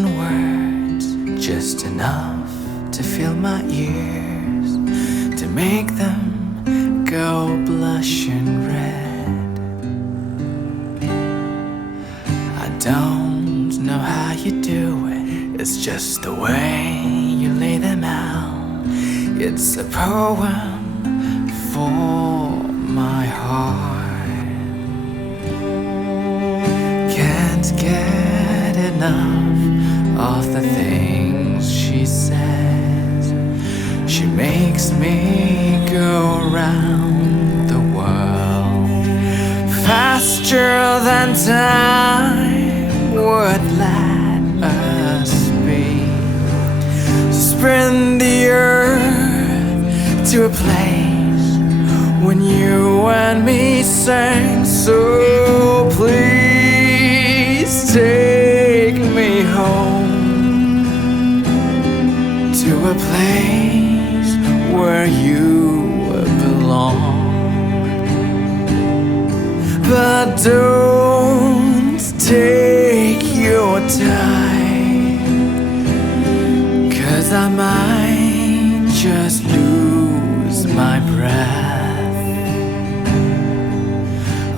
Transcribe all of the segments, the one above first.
1,000 words, just enough to fill my ears, to make them go blushing red. I don't know how you do it, it's just the way you lay them out. It's a poem for my heart. Can't get enough of the things she says. She makes me go round the world faster than time would let us be. Sprint the earth to a place when you and me sang. So please take me home to a place where you belong. But don't take your time, 'cause I might just lose my breath.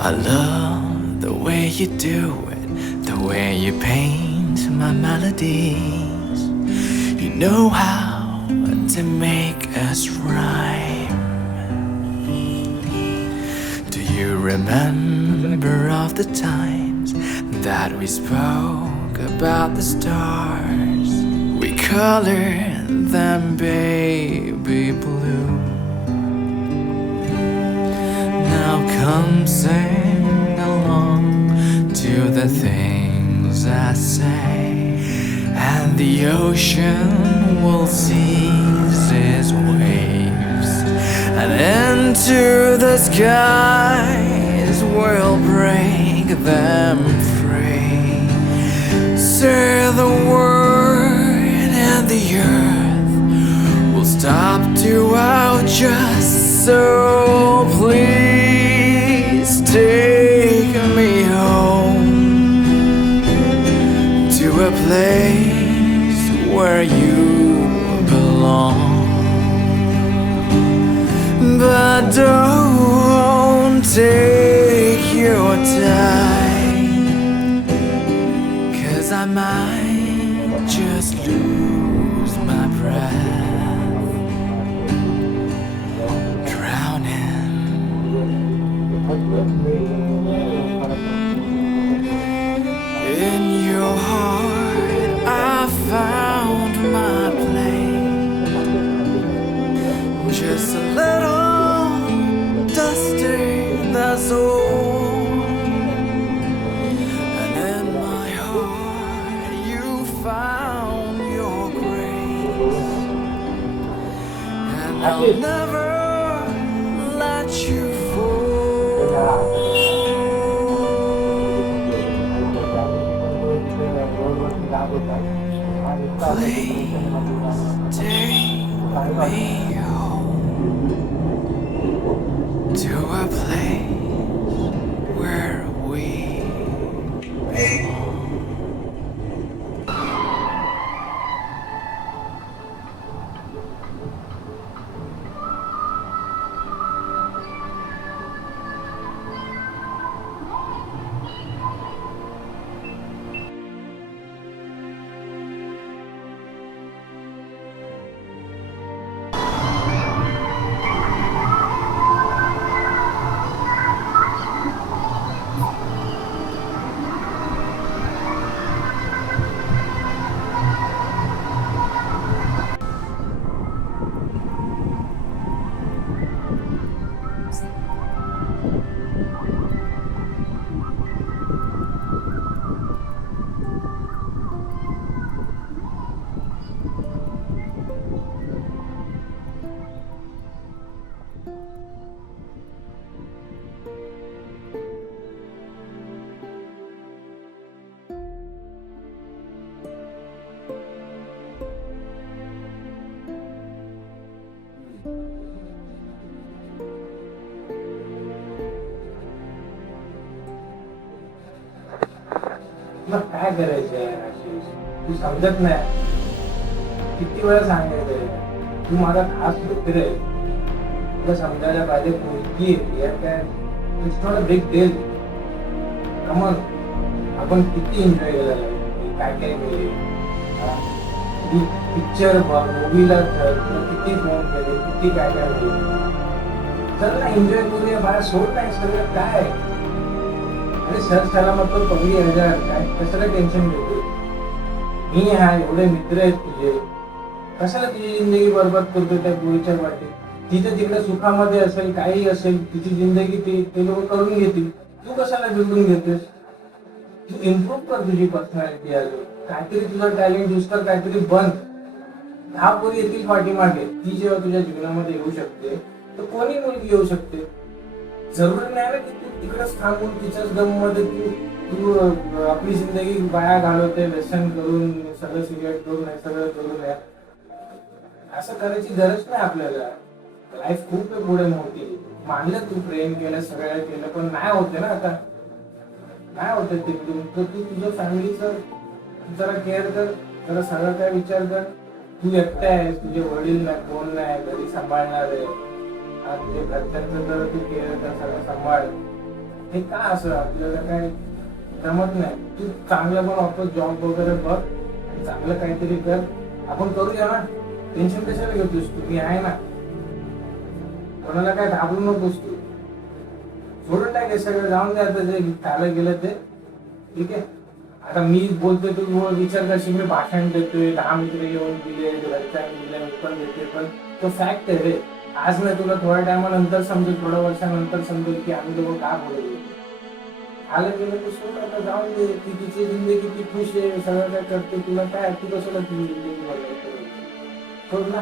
I love the way you do it, the way you paint my melodies. You know how to make us rhyme. Do you remember of the times that we spoke about the stars? We colored them baby blue. Now come sing along to the things I say, and the ocean will seize its waves, and into the skies we'll break them free. Say the word and the earth will stop to adjust. So please take me home to a place where you belong. But don't take your time, 'cause I might just lose my breath, drowning. In your heart I found my place, just a little dusty, that's all. And in my heart you found your grace, and I'll never let you fall. Please take me home to a place where we belong. ما حاجة رجال عزيز तू समजत नाही. किती वेळा सांगायचंय तू माझा खास मित्र आहे. तुला समजायला पाहिजे मुलगी आहे काय. It's not a big deal. Come on, आपण किती एन्जॉय केलेला आहे, काय काय केले. पिक्चर बघ, मूवीला किती फोन केले, किती काय काय केले. चल ना एन्जॉय करूया, बाहेर सोड नाही सगळं काय. अरे सर त्याला मग तो 15,000 काय कशाला टेन्शन घेतो. मी हा एवढे मित्र आहेत तुझे, कशाला तुझी जिंदगी बरबाद करतो त्या पोरीच्या वाटेत. तिथे तिकडे सुखामध्ये असेल, काही असेल, तिची जिंदगी ते लोक करून घेतील. तू कशाला बिघडून घेतोस. तू इम्प्रूव्ह कर तुझी पर्सनॅलिटी. अजून काहीतरी तुझं टॅलेंट यूज कर, काहीतरी बन. 10 पोरी येतील पाठीमागे. ती जेव्हा तुझ्या जीवनामध्ये येऊ शकते तर कोणी मुलगी येऊ शकते. जरुरी नाही ना की तू तिकडेच थांबून तिच्याच दम मध्ये तू आपली जिंदगी वाया घालवते, व्यसन करून, सगळं सिगरेट करून, हे सगळं करून. असं करायची गरज नाही आपल्याला. लाईफ खूप पुढे मोठी. मानलं तू प्रेम केलं, सगळं केलं, पण नाही होते ना आता. नाही होते ते. तर तू तुझ्या फॅमिलीचं जरा केअर कर, जरा सगळं काय विचार कर. तू एकटा आहेस, तुझे वडील नाही, कोण नाही, घरी सांभाळणार आहे. तुझ्या घरच्यांचं जर तू केअर कर, सगळं सांभाळ. हे का असं आपल्याला काय जमत नाही. तू चांगलं पण वापस जॉब वगैरे बघ आणि चांगलं काहीतरी कर. आपण करूया ना. टेन्शन कशाला घेतोस तू, मी आहे ना. कोणाला काय घाबरू नकोस तू. सोडून टाक सगळं, जाऊन द्या आता जे झालं गेलं ते. ठीक आहे. आता मी बोलतोय, तू विचार करशील मी भाषण देतोय, 10 मित्र येऊन दिले, घरच्यांनी दिले, मी पण देते, पण तो फॅक्ट आहे रे. आज नाही तुला थोड्या टायमानंतर समजेल, थोड्या वर्षानंतर समजेल की आम्ही लोक काय बोलतो. आलं गेलं तर सोड, आता जाऊन दे. ती तिची जिंदगी ती खुश आहे, सगळं काय करते. तुला काय, तू कशाला तुझी जिंदगी बघायचं सोड ना.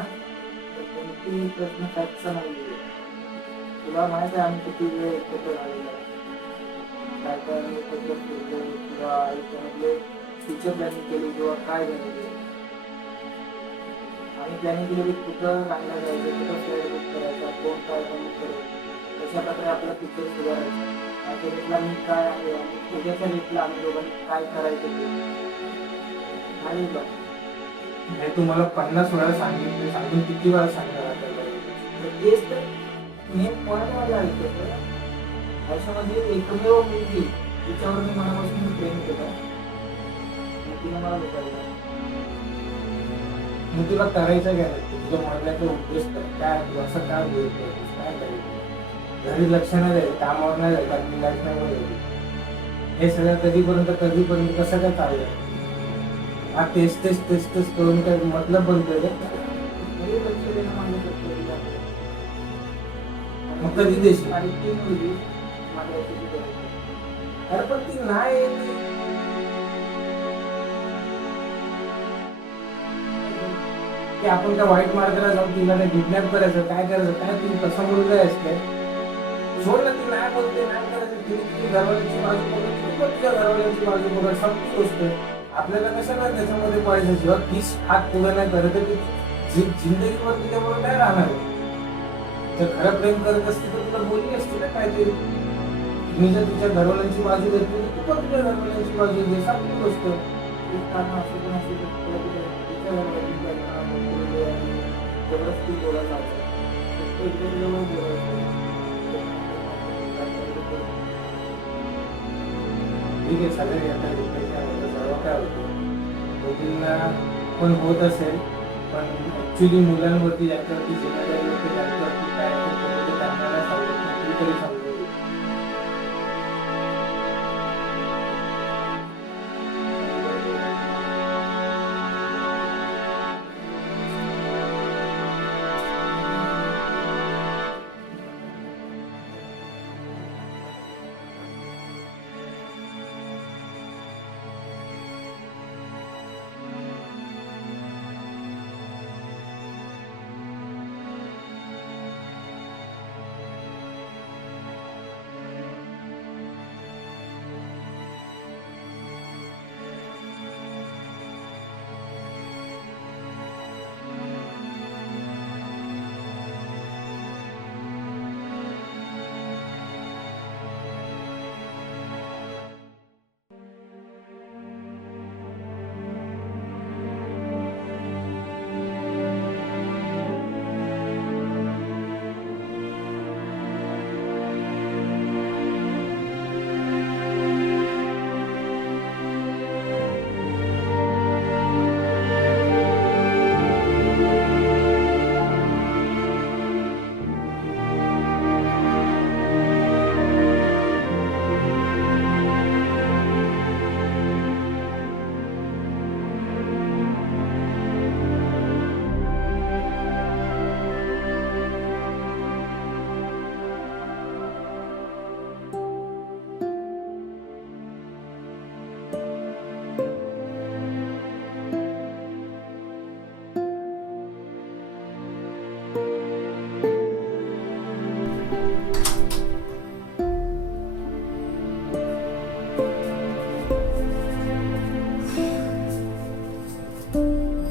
कोणती प्रश्न त्याचा नाही. तुला माहिती आहे आम्ही किती वेळ एकत्र झालेला, काय काय एकत्र फिरलो किंवा आयुष्यामधले फ्युचर प्लॅनिंग केली किंवा काय झालेलं. आम्ही प्लॅनिंग केली की कुठं राहायला जायचं, कुठं फ्लाईट बुक करायचा, कोण काय बुक करायचं, कशा प्रकारे आपला फ्युचर सुधारायचा. आमच्या रेटला मी काय आहे आणि उद्याच्या रेटला आम्ही दोघांनी काय करायचं ते आणि बघ. हे तुम्हाला 50 वेळा सांगितलं, सांगून किती वेळा सांगणार आपल्याला. तेच तर मेन पॉईंट माझ्या आयुष्यामध्ये एकमेव मुलगी तिच्यावर मी मनापासून प्रेम केलं. तिने मला लोकांना मी तुला करायचं काय, तुझं म्हणण्याचा उद्देश काय, असं काय बोलतो, काय करायचं. घरी लक्ष नाही द्यायचं, कामावर नाही जायचं, मी लाईफ नाही बोलायची. हे सगळं कधीपर्यंत कसं काय चाललंय. हा तेच करून काय मतलब बनतोय रे. मग कधी देशील. अरे पण ती नाही. की आपण त्या वाईट मार्गाला जाऊन तिला काय किडनॅप करायचं, काय करायचं, काय तू कसा मुलगा आहेस काय. सोड ना. ती नाही बोलते, नाही करायचं. तिने तुझी घरवाल्यांची बाजू बघत, तू पण तुझ्या घरवाल्यांची बाजू बघत. संपली गोष्ट. आपल्याला कशाला त्याच्यामध्ये पाहिजे. जेव्हा 30 हात तुला नाही करत की जिंदगीवर तुझ्याबरोबर काय राहणार आहे. जर खरं प्रेम करत असते तर तुला बोलली असते ना काहीतरी. मी जर तुझ्या घरवाल्यांची बाजू घेतली तर तू पण तुझ्या घरवाल्यांची बाजू घे. संपली गोष्ट. जबरदस्ती बोलायला ठीक आहे. सगळे आता सर्व काय होतं दोघींना पण होत असेल, पण ऍक्च्युली मुलांवरती ज्यांच्यावरती जिम्मेदारी होते, त्यांच्यावरती काय त्यांना नाही सांगत तरी सांगतो.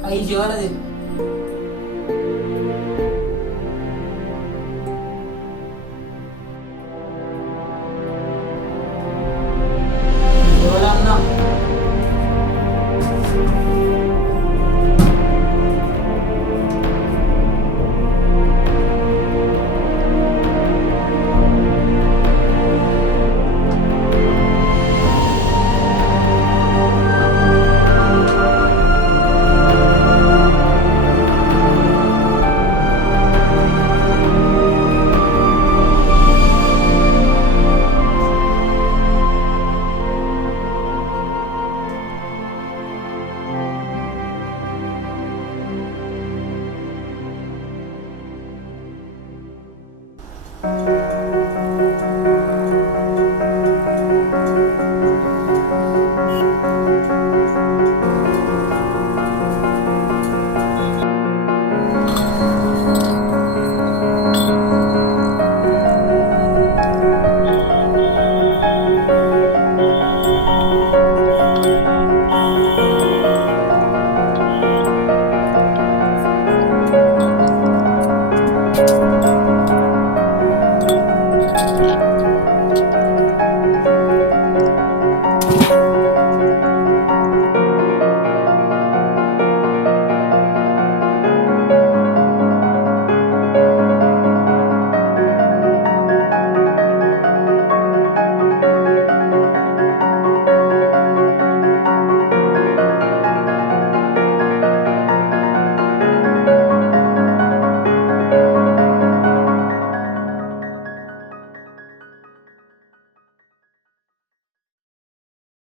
आई जेवायला दे. जेवायला आण ना.